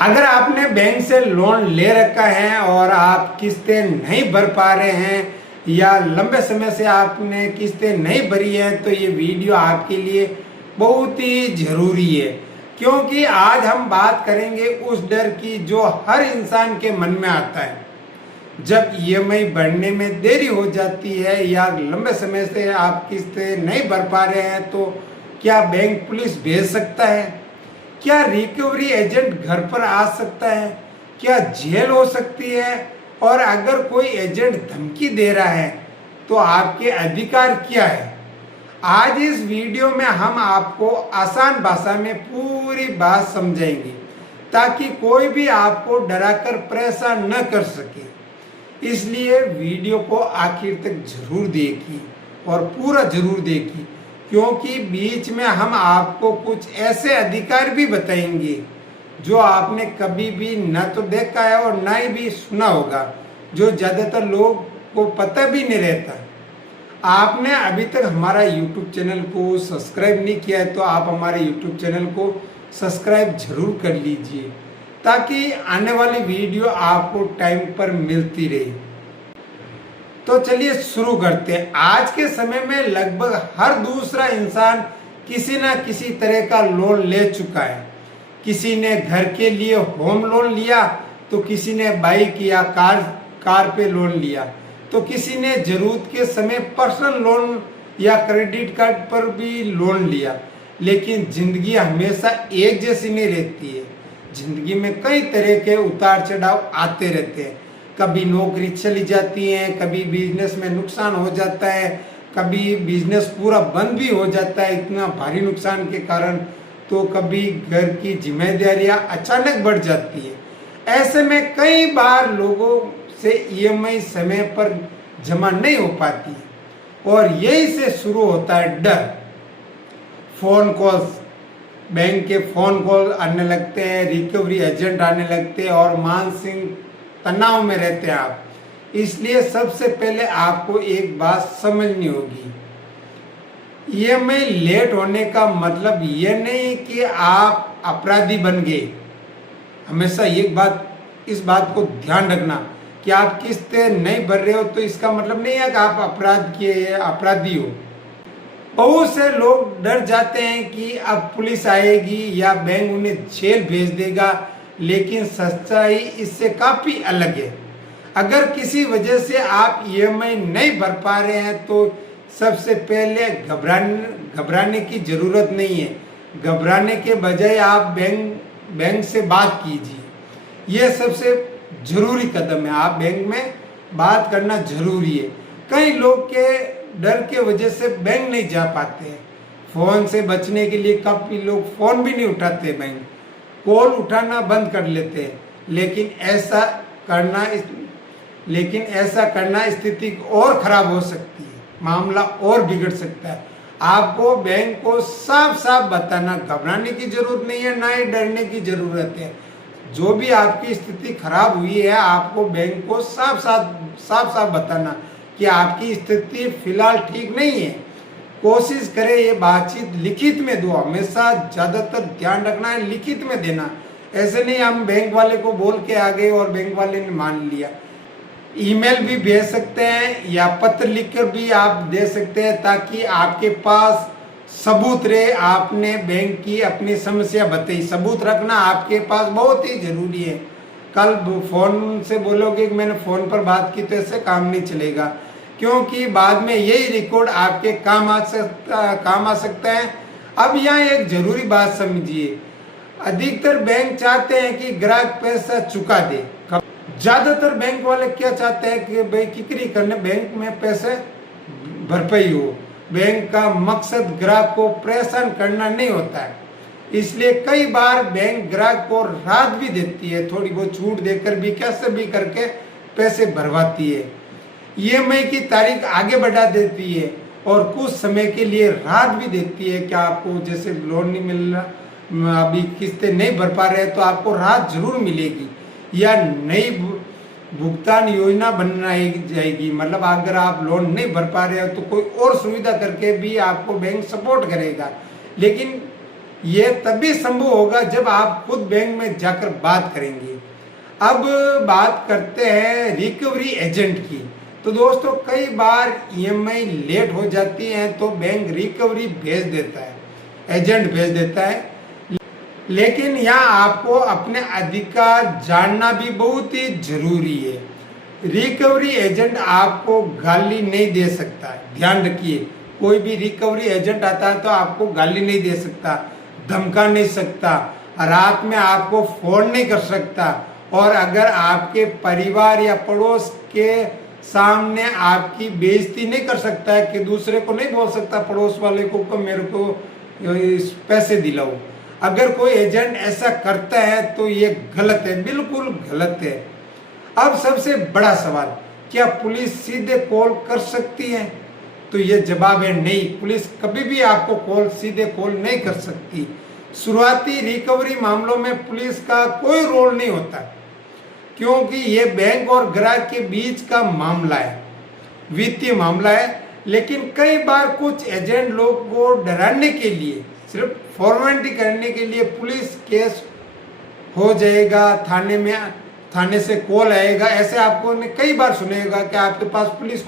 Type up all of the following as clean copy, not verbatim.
अगर आपने बैंक से लोन ले रखा है और आप किस्तें नहीं भर पा रहे हैं या लंबे समय से आपने किस्तें नहीं भरी हैं तो ये वीडियो आपके लिए बहुत ही ज़रूरी है, क्योंकि आज हम बात करेंगे उस डर की जो हर इंसान के मन में आता है। जब ईएमआई भरने में देरी हो जाती है या लंबे समय से आप किस्तें नहीं भर पा रहे हैं तो क्या बैंक पुलिस भेज सकता है? क्या रिकवरी एजेंट घर पर आ सकता है? क्या जेल हो सकती है? और अगर कोई एजेंट धमकी दे रहा है तो आपके अधिकार क्या है? आज इस वीडियो में हम आपको आसान भाषा में पूरी बात समझाएंगे ताकि कोई भी आपको डराकर परेशान न कर सके। इसलिए वीडियो को आखिर तक जरूर देखिए और पूरा जरूर देखिए, क्योंकि बीच में हम आपको कुछ ऐसे अधिकार भी बताएंगे जो आपने कभी भी न तो देखा है और ना ही भी सुना होगा, जो ज़्यादातर लोग को पता भी नहीं रहता। आपने अभी तक हमारा YouTube चैनल को सब्सक्राइब नहीं किया है तो आप हमारे YouTube चैनल को सब्सक्राइब जरूर कर लीजिए ताकि आने वाली वीडियो आपको टाइम पर मिलती रहे। तो चलिए शुरू करते हैं। आज के समय में लगभग हर दूसरा इंसान किसी ना किसी तरह का लोन ले चुका है। किसी ने घर के लिए होम लोन लिया तो किसी ने बाइक या कार पे लोन लिया, तो किसी ने जरूरत के समय पर्सनल लोन या क्रेडिट कार्ड पर भी लोन लिया। लेकिन जिंदगी हमेशा एक जैसी नहीं रहती है। जिंदगी में कई तरह के उतार चढ़ाव आते रहते हैं। कभी नौकरी चली जाती है, कभी बिजनेस में नुकसान हो जाता है, कभी बिजनेस पूरा बंद भी हो जाता है इतना भारी नुकसान के कारण, तो कभी घर की जिम्मेदारियां अचानक बढ़ जाती है। ऐसे में कई बार लोगों से ईएमआई समय पर जमा नहीं हो पाती है और यही से शुरू होता है डर। फोन कॉल्स, बैंक के फोन कॉल आने लगते हैं, रिकवरी एजेंट आने लगते हैं और मानसिक तनाव में रहते हैं आप। इसलिए सबसे पहले आपको एक बात समझनी होगी, ईएमआई लेट होने का मतलब ये नहीं कि आप अपराधी बन गए। हमेशा इस बात को ध्यान रखना कि आप किस्तें नहीं भर रहे हो तो इसका मतलब नहीं है कि आप अपराधी हो। बहुत से लोग डर जाते हैं कि अब पुलिस आएगी या बैंक उन्हें जेल भेज देगा, लेकिन सच्चाई इससे काफ़ी अलग है। अगर किसी वजह से आप ईएमआई नहीं भर पा रहे हैं तो सबसे पहले घबराने की ज़रूरत नहीं है। घबराने के बजाय आप बैंक से बात कीजिए, यह सबसे ज़रूरी कदम है। आप बैंक में बात करना ज़रूरी है। कई लोग के डर के वजह से बैंक नहीं जा पाते हैं। फ़ोन से बचने के लिए काफ़ी लोग फ़ोन भी नहीं उठाते, बैंक कॉल उठाना बंद कर लेते हैं। लेकिन ऐसा करना स्थिति और ख़राब हो सकती है, मामला और बिगड़ सकता है। आपको बैंक को साफ साफ बताना, घबराने की ज़रूरत नहीं है, ना ही डरने की ज़रूरत है। जो भी आपकी स्थिति खराब हुई है आपको बैंक को साफ साफ बताना कि आपकी स्थिति फिलहाल ठीक नहीं है। कोशिश करें ये बातचीत लिखित में दो। हमेशा ज़्यादातर ध्यान रखना है लिखित में देना। ऐसे नहीं हम बैंक वाले को बोल के आ गए और बैंक वाले ने मान लिया। ईमेल भी भेज सकते हैं या पत्र लिखकर भी आप दे सकते हैं ताकि आपके पास सबूत रहे। आपने बैंक की अपनी समस्या बताई, सबूत रखना आपके पास बहुत ही ज़रूरी है। कल फ़ोन से बोलोगे कि मैंने फ़ोन पर बात की तो ऐसे काम नहीं चलेगा, क्योंकि बाद में यही रिकॉर्ड आपके काम आ सकता है। अब यहाँ एक ज़रूरी बात समझिए, अधिकतर बैंक चाहते हैं कि ग्राहक पैसा चुका दे। ज़्यादातर बैंक वाले क्या चाहते हैं कि भाई किकरी करने बैंक में पैसे भरपाई हो। बैंक का मकसद ग्राहक को परेशान करना नहीं होता है। इसलिए कई बार बैंक ग्राहक को राहत भी देती है, थोड़ी बहुत छूट देकर भी कैसे भी करके पैसे भरवाती है। ईएमआई की तारीख आगे बढ़ा देती है और कुछ समय के लिए राहत भी देती है कि आपको जैसे लोन नहीं मिल रहा, अभी किस्तें नहीं भर पा रहे हैं तो आपको राहत जरूर मिलेगी या नई भुगतान योजना बनाई जाएगी। मतलब अगर आप लोन नहीं भर पा रहे हो तो कोई और सुविधा करके भी आपको बैंक सपोर्ट करेगा। लेकिन ये तभी संभव होगा जब आप खुद बैंक में जाकर बात करेंगे। अब बात करते हैं रिकवरी एजेंट की। तो दोस्तों कई बार ईएमआई लेट हो जाती है तो बैंक रिकवरी भेज देता है, एजेंट भेज देता है। लेकिन यहाँ आपको अपने अधिकार जानना भी बहुत ही जरूरी है। रिकवरी एजेंट आपको गाली नहीं दे सकता, ध्यान रखिए। कोई भी रिकवरी एजेंट आता है तो आपको गाली नहीं दे सकता, धमका नहीं सकता, रात में आपको फोन नहीं कर सकता, और अगर आपके परिवार या पड़ोस के सामने आपकी बेइज्जती नहीं कर सकता है कि दूसरे को नहीं बोल सकता पड़ोस वाले को मेरे को पैसे दिलाओ। अगर कोई एजेंट ऐसा करता है तो ये गलत है, बिल्कुल गलत है। अब सबसे बड़ा सवाल, क्या पुलिस सीधे कॉल कर सकती है? तो ये जवाब है नहीं, पुलिस कभी भी आपको सीधे कॉल नहीं कर सकती। शुरुआती रिकवरी मामलों में पुलिस का कोई रोल नहीं होता, क्योंकि ये बैंक और ग्राहक के बीच का मामला है, वित्तीय मामला है। लेकिन कई बार कुछ एजेंट लोग को डराने के लिए, सिर्फ फॉर्मेलिटी करने के लिए, पुलिस केस हो जाएगा, थाने से कॉल आएगा, ऐसे आपको ने कई बार सुनेगा कि आपके पास पुलिस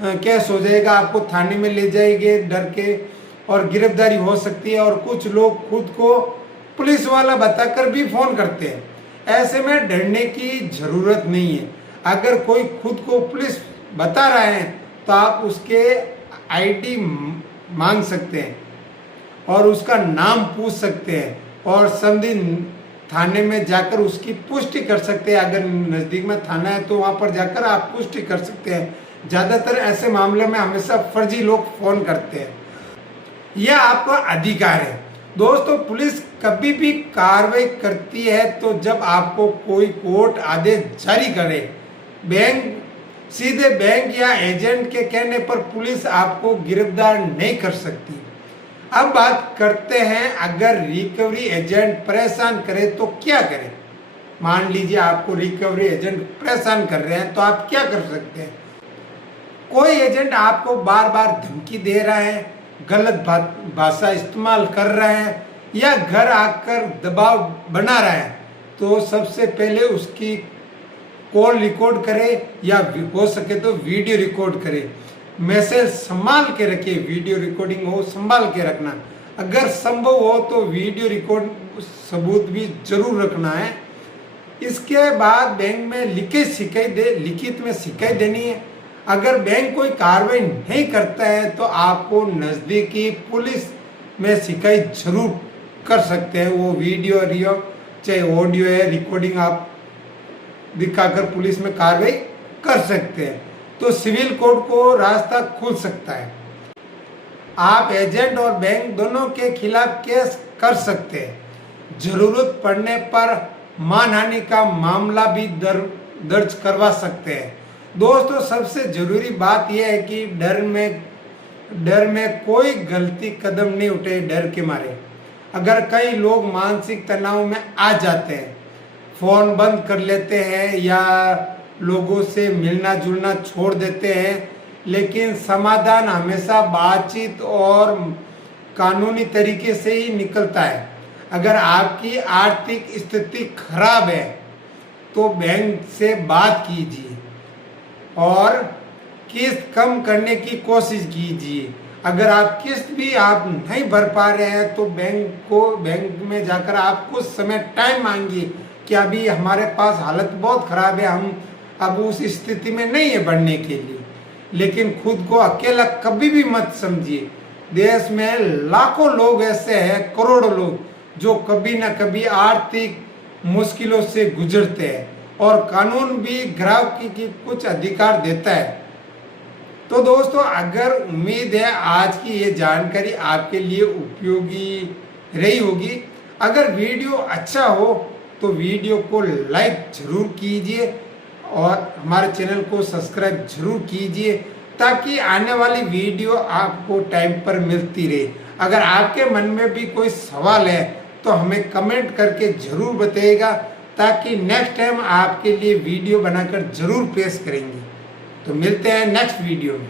केस हो जाएगा, आपको थाने में ले जाएंगे डर के, और गिरफ्तारी हो सकती है। और कुछ लोग खुद को पुलिस वाला बताकर भी फोन करते हैं। ऐसे में डरने की जरूरत नहीं है। अगर कोई खुद को पुलिस बता रहा है तो आप उसके आईडी मांग सकते हैं और उसका नाम पूछ सकते हैं, और संबंधित थाने में जाकर उसकी पुष्टि कर सकते हैं। अगर नज़दीक में थाना है तो वहाँ पर जाकर आप पुष्टि कर सकते हैं। ज़्यादातर ऐसे मामले में हमेशा फर्जी लोग फोन करते हैं। यह आपका अधिकार है। दोस्तों पुलिस कभी भी कार्रवाई करती है तो जब आपको कोई कोर्ट आदेश जारी करे। सीधे बैंक या एजेंट के कहने पर पुलिस आपको गिरफ्तार नहीं कर सकती। अब बात करते हैं, अगर रिकवरी एजेंट परेशान करे तो क्या करें। मान लीजिए आपको रिकवरी एजेंट परेशान कर रहे हैं तो आप क्या कर सकते हैं। कोई एजेंट आपको बार बार धमकी दे रहा है, गलत भाषा इस्तेमाल कर रहा है, या घर आकर दबाव बना रहा है, तो सबसे पहले उसकी कॉल रिकॉर्ड करे, या हो सके तो वीडियो रिकॉर्ड करे। मैसेज संभाल के रखिए, वीडियो रिकॉर्डिंग हो संभाल के रखना। अगर संभव हो तो वीडियो रिकॉर्ड सबूत भी जरूर रखना है। इसके बाद बैंक में लिखित में शिकायत देनी है। अगर बैंक कोई कार्रवाई नहीं करता है तो आपको नज़दीकी पुलिस में शिकायत जरूर कर सकते हैं। वो वीडियो चाहे ऑडियो है, रिकॉर्डिंग आप दिखाकर पुलिस में कार्रवाई कर सकते हैं, तो सिविल कोर्ट को रास्ता खुल सकता है। आप एजेंट और बैंक दोनों के खिलाफ केस कर सकते हैं। जरूरत पड़ने पर मानहानि का मामला भी दर्ज करवा सकते हैं। दोस्तों सबसे जरूरी बात यह है कि डर में कोई गलती कदम नहीं उठे। डर के मारे अगर कई लोग मानसिक तनाव में आ जाते हैं, फोन बंद कर लेते हैं या लोगों से मिलना जुलना छोड़ देते हैं, लेकिन समाधान हमेशा बातचीत और कानूनी तरीके से ही निकलता है। अगर आपकी आर्थिक स्थिति खराब है तो बैंक से बात कीजिए और किस्त कम करने की कोशिश कीजिए। अगर आप किस्त भी आप नहीं भर पा रहे हैं तो बैंक में जाकर आप कुछ समय टाइम मांगिए कि अभी हमारे पास हालत बहुत खराब है, हम अब उस स्थिति में नहीं है बढ़ने के लिए। लेकिन खुद को अकेला कभी भी मत समझिए। देश में लाखों लोग ऐसे हैं, करोड़ों लोग, जो कभी ना कभी आर्थिक मुश्किलों से गुजरते हैं, और कानून भी ग्राहक की कुछ अधिकार देता है। तो दोस्तों अगर उम्मीद है आज की ये जानकारी आपके लिए उपयोगी रही होगी। अगर वीडियो अच्छा हो तो वीडियो को लाइक जरूर कीजिए और हमारे चैनल को सब्सक्राइब जरूर कीजिए, ताकि आने वाली वीडियो आपको टाइम पर मिलती रहे। अगर आपके मन में भी कोई सवाल है तो हमें कमेंट करके जरूर बताइएगा, ताकि नेक्स्ट टाइम आपके लिए वीडियो बनाकर जरूर पेश करेंगे। तो मिलते हैं नेक्स्ट वीडियो में।